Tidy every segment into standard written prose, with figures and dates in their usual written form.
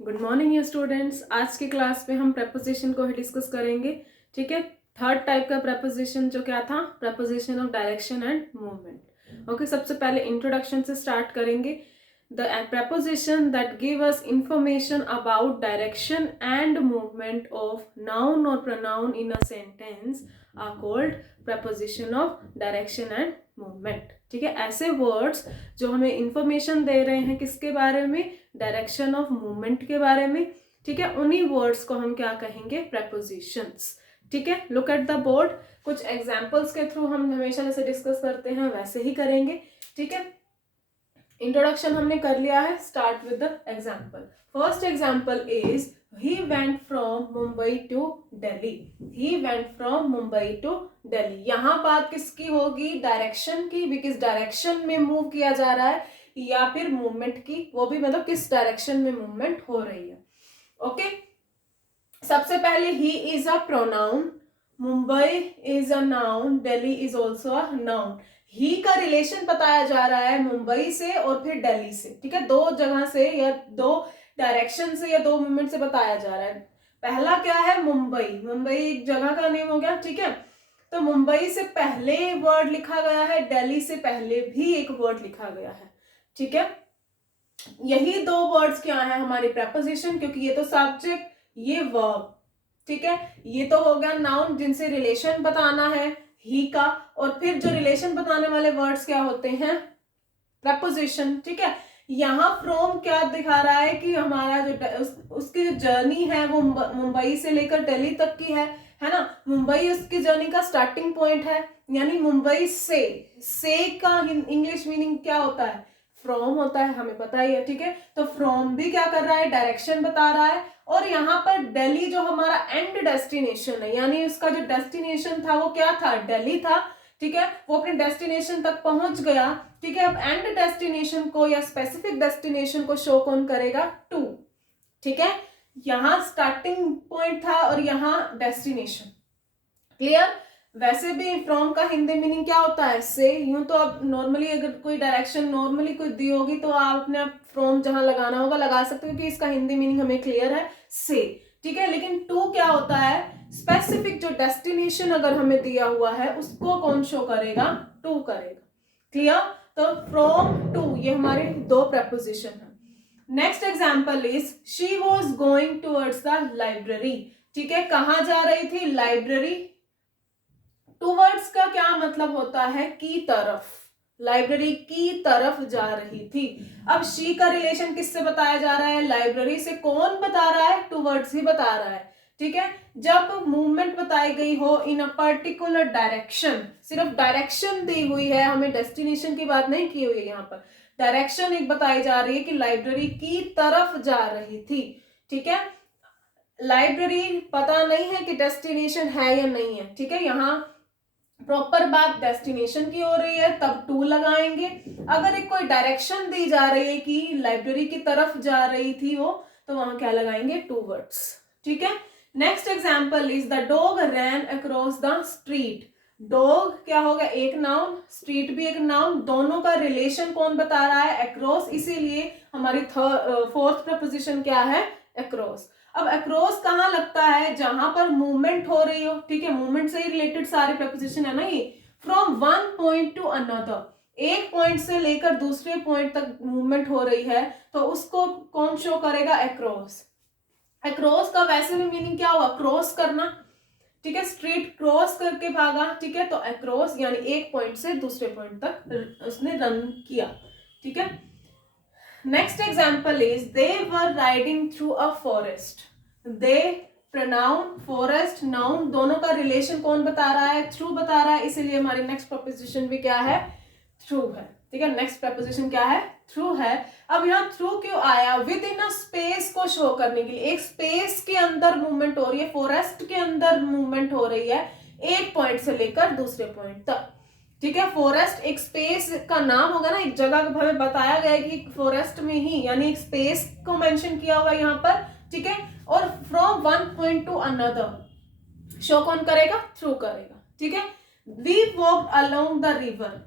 Good morning students. आज की class में हम प्रपोजिशन को ही डिस्कस करेंगे। ठीक है, थर्ड टाइप का प्रपोजिशन जो क्या था, preposition of direction and movement. Okay, सबसे पहले इंट्रोडक्शन से स्टार्ट करेंगे। The preposition that give us information about direction and movement of noun और pronoun in a sentence are called preposition of direction and movement. ठीक है, ऐसे words जो हमें इंफॉर्मेशन दे रहे हैं किसके बारे में, डायरेक्शन ऑफ मूवमेंट के बारे में। ठीक है, उन्हीं वर्ड्स को हम क्या कहेंगे, प्रपोजिशंस। ठीक है, लुक एट द बोर्ड। कुछ एग्जांपल्स के थ्रू हम हमेशा जैसे डिस्कस करते हैं वैसे ही करेंगे। ठीक है, इंट्रोडक्शन हमने कर लिया है, start with the example. First example is he went from Mumbai to Delhi. He went from Mumbai to Delhi. यहाँ बात किसकी होगी, डायरेक्शन की, बिकॉज डायरेक्शन में मूव किया जा रहा है, या फिर मूवमेंट की, वो भी मतलब किस डायरेक्शन में मूवमेंट हो रही है। ओके, सबसे पहले he is a pronoun, Mumbai is a noun, Delhi is also a noun. He का रिलेशन बताया जा रहा है मुंबई से और फिर दिल्ली से। ठीक है, दो जगह से या दो डायरेक्शन से या दो मूवमेंट से बताया जा रहा है। पहला क्या है, मुंबई। मुंबई एक जगह का नेम हो गया। ठीक है, तो मुंबई से पहले वर्ड लिखा गया है, दिल्ली से पहले भी एक वर्ड लिखा गया है। ठीक है, यही दो वर्ड्स क्या है, हमारी प्रपोजिशन, क्योंकि ये तो सब्जेक्ट, ये वर्ब। ठीक है, ये तो हो गया नाउन जिनसे रिलेशन बताना है ही का, और फिर जो रिलेशन बताने वाले वर्ड्स क्या होते हैं, प्रपोजिशन। ठीक है, यहाँ फ्रॉम क्या दिखा रहा है कि हमारा जो उसकी जो जर्नी है वो मुंबई से लेकर दिल्ली तक की है ना। मुंबई उसकी जर्नी का स्टार्टिंग पॉइंट है, यानी मुंबई से का इंग्लिश मीनिंग क्या होता है, फ्रॉम होता है, हमें पता ही है। ठीक है, तो फ्रॉम भी क्या कर रहा है, डायरेक्शन बता रहा है। और यहाँ पर दिल्ली जो हमारा एंड डेस्टिनेशन है, यानी उसका जो डेस्टिनेशन था वो क्या था, दिल्ली था। ठीक है, वो अपने डेस्टिनेशन तक पहुंच गया। ठीक है, अब एंड डेस्टिनेशन को या स्पेसिफिक डेस्टिनेशन को शो कौन करेगा, टू। ठीक है, यहां स्टार्टिंग पॉइंट था और यहां डेस्टिनेशन। क्लियर। वैसे भी फ्रॉम का हिंदी मीनिंग क्या होता है, से। यूं तो अब नॉर्मली अगर कोई डायरेक्शन नॉर्मली कोई दी होगी तो आप अपने फ्रॉम जहां लगाना होगा लगा सकते हो, क्योंकि इसका हिंदी मीनिंग हमें क्लियर है, से। ठीक है, लेकिन टू क्या होता है, स्पेसिफिक जो डेस्टिनेशन अगर हमें दिया हुआ है उसको कौन शो करेगा, टू करेगा। क्लियर। तो फ्रॉम टू ये हमारे दो प्रपोजिशन है। Next example is she was going towards the library. ठीक है, कहां जा रही थी, लाइब्रेरी। टूवर्ड्स का क्या मतलब होता है, की तरफ, लाइब्रेरी की तरफ जा रही थी। अब शी का रिलेशन किससे बताया जा रहा है, लाइब्रेरी से। कौन बता रहा है, टूवर्ड्स ही बता रहा है। ठीक है, जब मूवमेंट बताई गई हो इन अ पर्टिकुलर डायरेक्शन, सिर्फ डायरेक्शन दी हुई है, हमें डेस्टिनेशन की बात नहीं की हुई है, यहाँ पर डायरेक्शन एक बताई जा रही है कि लाइब्रेरी की तरफ जा रही थी। ठीक है, लाइब्रेरी पता नहीं है कि डेस्टिनेशन है या नहीं है। ठीक है, यहाँ प्रॉपर बात डेस्टिनेशन की हो रही है तब टू लगाएंगे। अगर एक कोई डायरेक्शन दी जा रही है कि लाइब्रेरी की तरफ जा रही थी वो, तो वहां क्या लगाएंगे, टूवर्ड्स। ठीक है, next example is the dog ran across the street. Dog क्या होगा, एक नाउन, स्ट्रीट भी एक नाउन, दोनों का रिलेशन कौन बता रहा है, अक्रॉस। इसीलिए हमारी फोर्थ प्रपोजिशन क्या है, अक्रॉस। अब अक्रॉस कहाँ लगता है, जहां पर मूवमेंट हो रही हो। ठीक है, मूवमेंट से ही रिलेटेड सारे प्रपोजिशन है ना ये। From one point to another, एक पॉइंट से लेकर दूसरे पॉइंट तक मूवमेंट हो रही है, तो उसको कौन शो करेगा, अक्रॉस। अक्रॉस का वैसे भी मीनिंग क्या हुआ, क्रॉस करना। ठीक है, स्ट्रीट क्रॉस करके भागा। ठीक है, तो अक्रॉस यानी एक पॉइंट से दूसरे पॉइंट तक उसने रन किया। ठीक है, next example is they were riding through a forest. They pronoun, forest noun, दोनों का रिलेशन कौन बता रहा है, थ्रू बता रहा है। इसीलिए हमारी नेक्स्ट प्रपोजिशन भी क्या है, थ्रू है। ठीक है, नेक्स्ट प्रपोजिशन क्या है, थ्रू है। अब यहाँ थ्रू क्यों आया, विद इन अ स्पेस को शो करने के लिए, एक स्पेस के अंदर मूवमेंट हो रही है, फॉरेस्ट के अंदर मूवमेंट हो रही है, एक पॉइंट से लेकर दूसरे पॉइंट तक। ठीक है, फॉरेस्ट एक स्पेस का नाम होगा ना, एक जगह को हमें बताया गया है कि फॉरेस्ट में ही, यानी एक स्पेस को मेंशन किया हुआ यहाँ पर। ठीक है, और from one point to another show कौन करेगा, थ्रू करेगा। ठीक है, we walked along the river.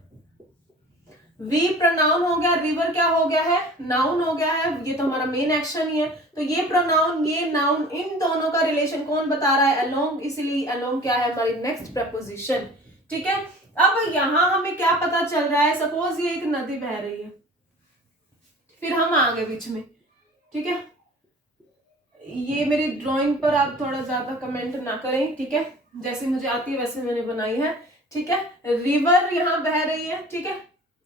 We pronoun हो गया, रिवर क्या हो गया है, नाउन हो गया है, ये तो हमारा मेन एक्शन ही है। तो ये प्रोनाउन ये नाउन इन दोनों का रिलेशन कौन बता रहा है, अलोंग, इसीलिए अलोंग क्या है हमारी नेक्स्ट प्रपोजिशन। ठीक है, अब यहां हमें क्या पता चल रहा है, सपोज ये एक नदी बह रही है, फिर हम आ गए बीच में। ठीक है, ये मेरी ड्राइंग पर आप थोड़ा ज्यादा कमेंट ना करें, ठीक है, जैसे मुझे आती है वैसे मैंने बनाई है। ठीक है, रिवर यहाँ बह रही है, ठीक है,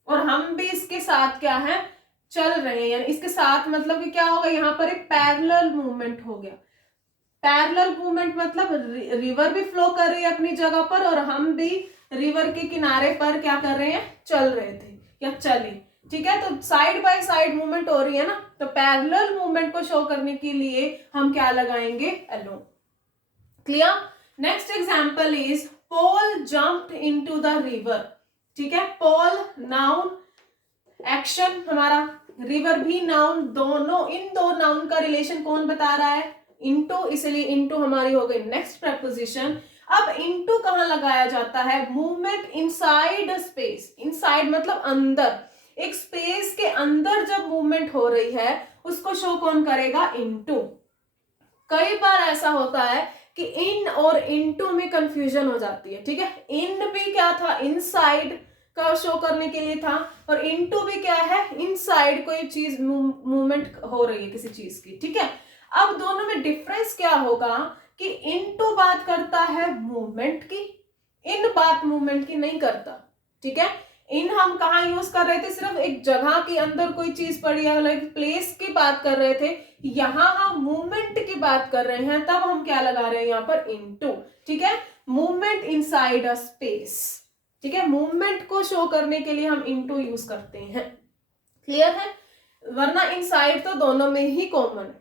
और हम भी इसके साथ क्या है, चल रहे हैं, यानी इसके साथ मतलब कि क्या होगा, यहाँ पर एक पैरेलल मूवमेंट हो गया। पैरेलल मूवमेंट मतलब रिवर भी फ्लो कर रही है अपनी जगह पर, और हम भी रिवर के किनारे पर क्या कर रहे हैं, चल रहे थे या चले। ठीक है, तो साइड बाय साइड मूवमेंट हो रही है ना, तो पैरेलल मूवमेंट को शो करने के लिए हम क्या लगाएंगे, along. Clear. Next example is Paul jumped into the river. ठीक है, पॉल नाउन, एक्शन हमारा, रिवर भी नाउन, दोनों इन दो नाउन का रिलेशन कौन बता रहा है, इनटू, इसलिए इनटू हमारी हो गई नेक्स्ट प्रपोजिशन। अब इनटू कहां लगाया जाता है, मूवमेंट इनसाइड स्पेस, इनसाइड मतलब अंदर, एक स्पेस के अंदर जब मूवमेंट हो रही है उसको शो कौन करेगा, इनटू। कई बार ऐसा होता है कि इन और इनटू में कंफ्यूजन हो जाती है। ठीक है, इन भी क्या था, इनसाइड का शो करने के लिए था, और इनटू भी क्या है, इनसाइड कोई चीज मूवमेंट हो रही है किसी चीज की। ठीक है, अब दोनों में डिफरेंस क्या होगा कि इनटू बात करता है मूवमेंट की, इन बात मूवमेंट की नहीं करता। ठीक है, इन हम कहा यूज कर रहे थे, सिर्फ एक जगह के अंदर कोई चीज पड़ी है, मतलब प्लेस की बात कर रहे थे। यहां हम मूवमेंट की बात कर रहे हैं, तब हम क्या लगा रहे हैं यहाँ पर, इनटू। ठीक है, मूवमेंट इनसाइड अ स्पेस। ठीक है, मूवमेंट को शो करने के लिए हम इनटू यूज करते हैं। क्लियर है, वरना इनसाइड तो दोनों में ही कॉमन है।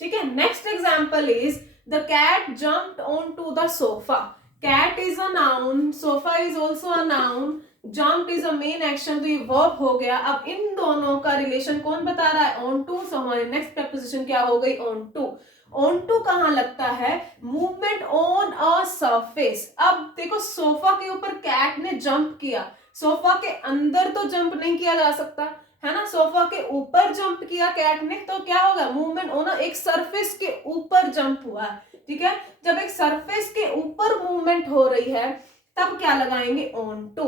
ठीक है, next example is the cat jumped on to the sofa. Cat is a noun, sofa is also a noun, jump is a main action, तो ये वर्ब हो गया। अब इन दोनों का रिलेशन कौन बता रहा है, ऑन टू, सो हमारी नेक्स्ट प्रपोजिशन क्या हो गई, ऑन टू। ऑन टू कहां लगता है, मूवमेंट ऑन अ सरफेस। अब देखो सोफा के ऊपर कैट ने जंप किया, सोफा के अंदर तो जंप नहीं किया जा सकता है ना, सोफा के ऊपर जंप किया कैट ने, तो क्या होगा, मूवमेंट ऑन एक सरफेस के ऊपर जंप हुआ। ठीक है, जब एक सरफेस के ऊपर मूवमेंट हो रही है तब क्या लगाएंगे, ऑन टू।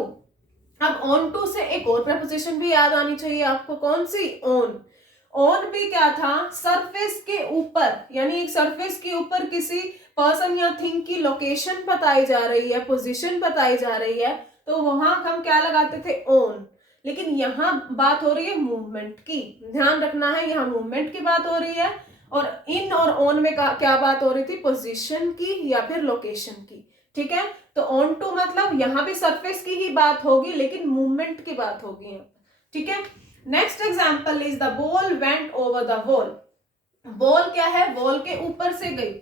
अब ऑन टू से एक और प्रपोजिशन भी याद आनी चाहिए आपको, कौन सी, ऑन। ऑन भी क्या था, सरफेस के ऊपर, यानी एक सरफेस के ऊपर किसी पर्सन या थिंग की लोकेशन बताई जा रही है, पोजीशन बताई जा रही है, तो वहां हम क्या लगाते थे, ऑन। लेकिन यहाँ बात हो रही है मूवमेंट की, ध्यान रखना है, यहाँ मूवमेंट की बात हो रही है, और इन और ऑन में क्या बात हो रही थी, पोजीशन की या फिर लोकेशन की। ठीक है, तो ऑन टू मतलब यहाँ भी सरफेस की ही बात होगी, लेकिन मूवमेंट की बात होगी। ठीक है, next example is the ball went over the wall. Ball क्या है, वॉल के ऊपर से गई,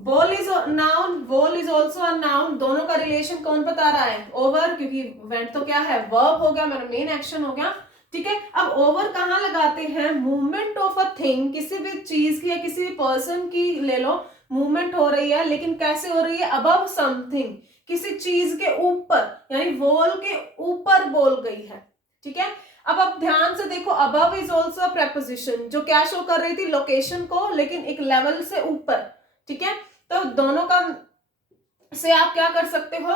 ball is noun, wall is also a noun, दोनों का रिलेशन कौन बता रहा है, ओवर, क्योंकि वेंट तो क्या है, वर्ब हो गया, मेरा मेन एक्शन हो गया। ठीक है, अब ओवर कहां लगाते हैं, मूवमेंट ऑफ अ थिंग, किसी भी चीज की या किसी भी पर्सन की ले लो, मूवमेंट हो रही है, लेकिन कैसे हो रही है, अबव समथिंग, किसी चीज के ऊपर, यानी वॉल के ऊपर बॉल गई है। ठीक है, अब आप ध्यान से देखो, above is also a preposition, जो क्या शो कर रही थी, लोकेशन को, लेकिन एक लेवल से ऊपर। ठीक है, तो दोनों का से आप क्या कर सकते हो,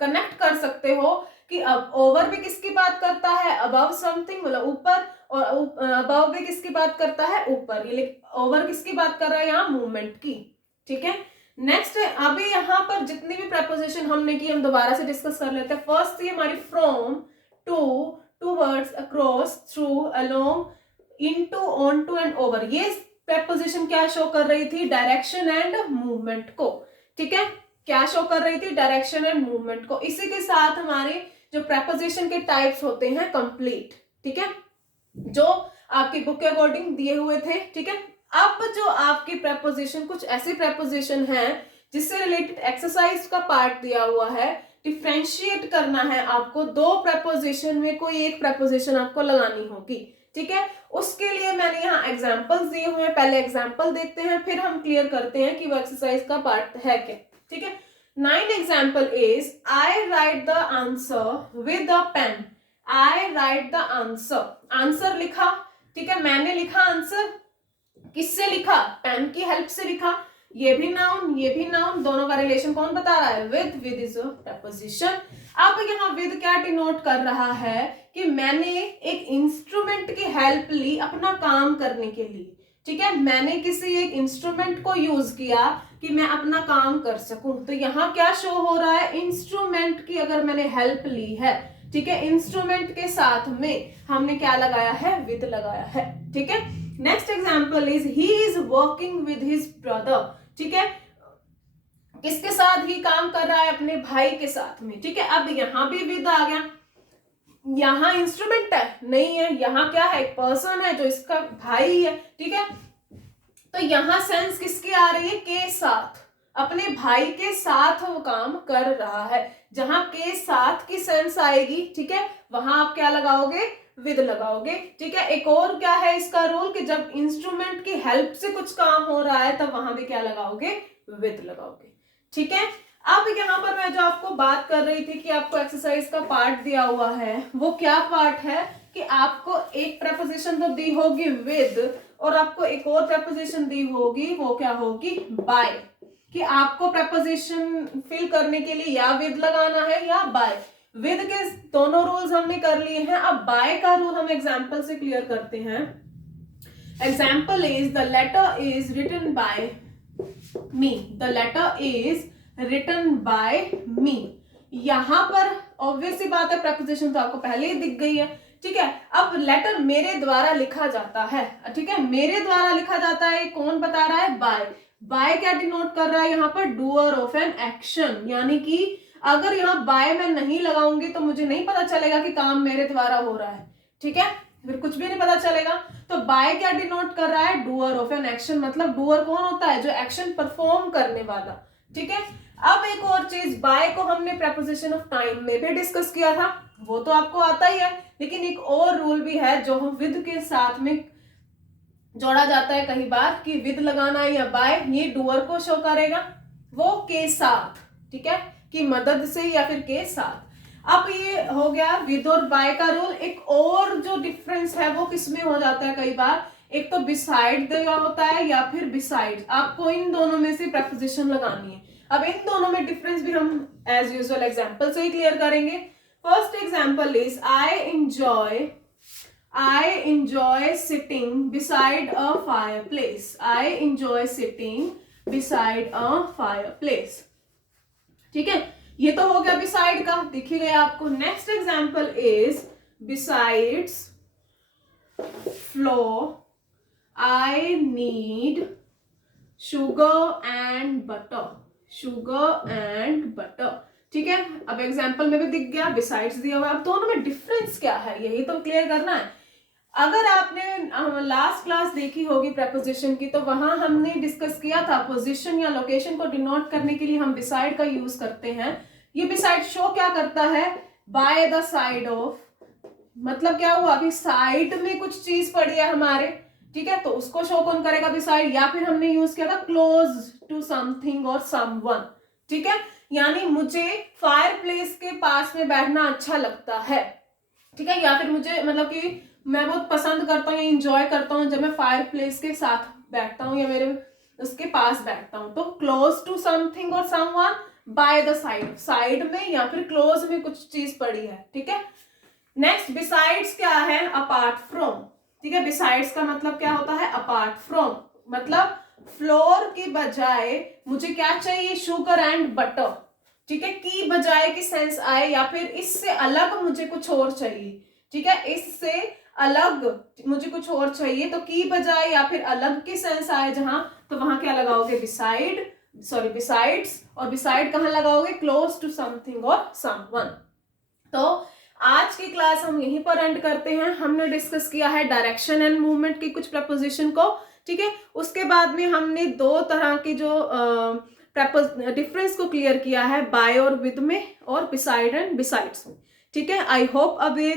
कनेक्ट कर सकते हो कि अब ओवर भी किसकी बात करता है, अबव समथिंग मतलब ऊपर, और अबव भी किसकी बात करता है, ऊपर, ये ओवर किसकी बात कर रहा है, यहाँ मूवमेंट की। ठीक है, नेक्स्ट अभी यहाँ पर जितनी भी प्रपोजिशन हमने की हम दोबारा से डिस्कस कर लेते हैं। फर्स्ट थी हमारी from, to, towards, across, through, along, into, on to and over. ये प्रपोजिशन क्या शो कर रही थी, डायरेक्शन एंड मूवमेंट को। ठीक है, क्या शो कर रही थी, डायरेक्शन एंड मूवमेंट को। इसी के साथ हमारे जो प्रपोजिशन के टाइप्स होते हैं कंप्लीट। ठीक है, जो आपकी बुक के अकॉर्डिंग दिए हुए थे। ठीक है, अब जो आपकी प्रपोजिशन, कुछ ऐसी प्रपोजिशन है जिससे रिलेटेड एक्सरसाइज का पार्ट दिया हुआ है, डिफ्रेंशिएट करना है आपको, दो प्रपोजिशन में कोई एक प्रपोजिशन आपको लगानी होगी। ठीक है, उसके लिए मैंने यहाँ एग्जाम्पल्स दिए हुए हैं, पहले एग्जाम्पल देखते हैं, फिर हम क्लियर करते हैं कि वो एक्सरसाइज का पार्ट है क्या। ठीक है, 9th example is I write the answer with a pen I write the answer, answer लिखा, ठीक है, मैंने लिखा आंसर, किससे लिखा, पेन की हेल्प से लिखा, ये भी नाउन ये भी नाउन, दोनों का रिलेशन कौन बता रहा है, विद इज अ प्रपोजिशन। अब यहाँ विद क्या डिनोट कर रहा है कि मैंने एक इंस्ट्रूमेंट की हेल्प ली अपना काम करने के लिए, ठीक है, मैंने किसी एक इंस्ट्रूमेंट को यूज किया कि मैं अपना काम कर सकूं, तो यहाँ क्या शो हो रहा है, इंस्ट्रूमेंट की अगर मैंने हेल्प ली है, ठीक है, इंस्ट्रूमेंट के साथ में हमने क्या लगाया है, विद लगाया है, ठीक है। Next example is he is working with his brother, ठीक है, किसके साथ ही काम कर रहा है, अपने भाई के साथ में, ठीक है। अब यहाँ भी विद आ गया, यहाँ इंस्ट्रूमेंट है नहीं है, यहाँ क्या है, एक पर्सन है जो इसका भाई है, ठीक है, तो यहाँ सेंस किसकी आ रही है, के साथ, अपने भाई के साथ वो काम कर रहा है, जहां के साथ की सेंस आएगी, ठीक है, वहां आप क्या लगाओगे, विद लगाओगे, ठीक है। एक और क्या है इसका रूल कि जब इंस्ट्रूमेंट की हेल्प से कुछ काम हो रहा है तब वहां भी क्या लगाओगे, विद लगाओगे, ठीक है। अब यहाँ पर मैं जो आपको बात कर रही थी कि आपको एक्सरसाइज का पार्ट दिया हुआ है, वो क्या पार्ट है कि आपको एक प्रपोजिशन तो दी होगी विद, और आपको एक और प्रपोजिशन दी होगी, वो क्या होगी, बाय, कि आपको प्रपोजिशन फिल करने के लिए या विद लगाना है या बाय। विद के दोनों रूल्स हमने कर लिए हैं, अब बाय का रूल हम एग्जांपल से क्लियर करते हैं। Example is the letter is written by me, the letter is written by me. यहां पर ऑब्वियस सी बात है, प्रपोजिशन तो आपको पहले ही दिख गई है, ठीक है। अब लेटर मेरे द्वारा लिखा जाता है, ठीक है, मेरे द्वारा लिखा जाता है, कौन बता रहा है, बाय। बाय क्या डिनोट कर रहा है यहाँ पर, डूअर ऑफ एन एक्शन, यानी कि अगर यहाँ बाय मैं नहीं लगाऊंगी तो मुझे नहीं पता चलेगा कि काम मेरे द्वारा हो रहा है, ठीक है, फिर कुछ भी नहीं पता चलेगा। तो बाय क्या डिनोट कर रहा है, डूअर ऑफ एन एक्शन, मतलब डूअर कौन होता है, जो एक्शन परफॉर्म करने वाला, ठीक है। अब एक और चीज, बाय को हमने प्रपोजिशन ऑफ टाइम में भी डिस्कस किया था, वो तो आपको आता ही है, लेकिन एक और रूल भी है जो हम विद के साथ में जोड़ा जाता है कई बार, कि विद लगाना है या बाय, ये डूअर को शो करेगा, वो के साथ, ठीक है, की मदद से या फिर के साथ। अब ये हो गया विद और बाय का रूल। एक और जो डिफरेंस है वो किसमें हो जाता है कई बार, एक तो बिसाइड दिया होता है या फिर बिसाइड, आपको इन दोनों में से प्रपोजिशन लगानी है। अब इन दोनों में डिफरेंस भी हम एज यूजुअल एग्जांपल से ही क्लियर करेंगे। First example is I enjoy sitting beside a fireplace. I enjoy sitting beside a fireplace. ठीक है, ये तो हो गया beside का, दिख ही गया आपको। Next example is besides flour I need sugar and butter. Sugar and butter, ठीक है। अब एग्जाम्पल में भी दिख गया, बिसाइड्स दिया हुआ है। अब दोनों में डिफरेंस क्या है, यही तो क्लियर करना है। अगर आपने लास्ट क्लास देखी होगी प्रपोजिशन की, तो वहां हमने डिस्कस किया था पोजीशन या लोकेशन को डिनोट करने के लिए हम बिसाइड का यूज करते हैं। ये बिसाइड शो क्या करता है, बाय द साइड ऑफ, मतलब क्या हुआ कि साइड में कुछ चीज पड़ी है हमारे, ठीक है, तो उसको शो कौन करेगा, बिसाइड। या फिर हमने यूज किया था क्लोज टू समथिंग और समवन, ठीक है, यानी मुझे फायर प्लेस के पास में बैठना अच्छा लगता है, ठीक है, या फिर मुझे मतलब कि मैं बहुत पसंद करता हूँ या इंजॉय करता हूँ जब मैं फायर प्लेस के साथ बैठता हूँ या मेरे उसके पास बैठता हूँ। तो क्लोज टू समथिंग और someone, by the side, side में या फिर क्लोज में कुछ चीज पड़ी है, ठीक है। नेक्स्ट बिसाइड्स क्या है, अपार्ट फ्रॉम, ठीक है, बिसाइड्स का मतलब क्या होता है, अपार्ट फ्रॉम, मतलब फ्लोर की बजाय मुझे क्या चाहिए, शुगर एंड बटर, ठीक है, की बजाय की सेंस आए, या फिर इससे अलग मुझे कुछ और चाहिए, ठीक है, इससे अलग मुझे कुछ और चाहिए, तो की बजाय या फिर अलग की सेंस आए जहां, तो वहां क्या लगाओगे, बिसाइड, सॉरी बिसाइड्स, और बिसाइड कहां लगाओगे, क्लोज टू समथिंग और समवन। तो आज की क्लास हम यहीं पर एंड करते हैं। हमने डिस्कस किया है डायरेक्शन एंड मूवमेंट की कुछ प्रपोजिशन को, ठीक है, उसके बाद में हमने दो तरह की जो डिफरेंस को क्लियर किया है, बाय और विद में, और बिसाइड एंड बिसाइड्स में, ठीक है। आई होप अब ये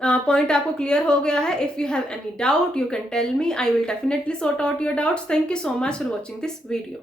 पॉइंट आपको क्लियर हो गया है। If you have any doubt you can tell me, I will definitely sort out your doubts. Thank you so much for watching this video.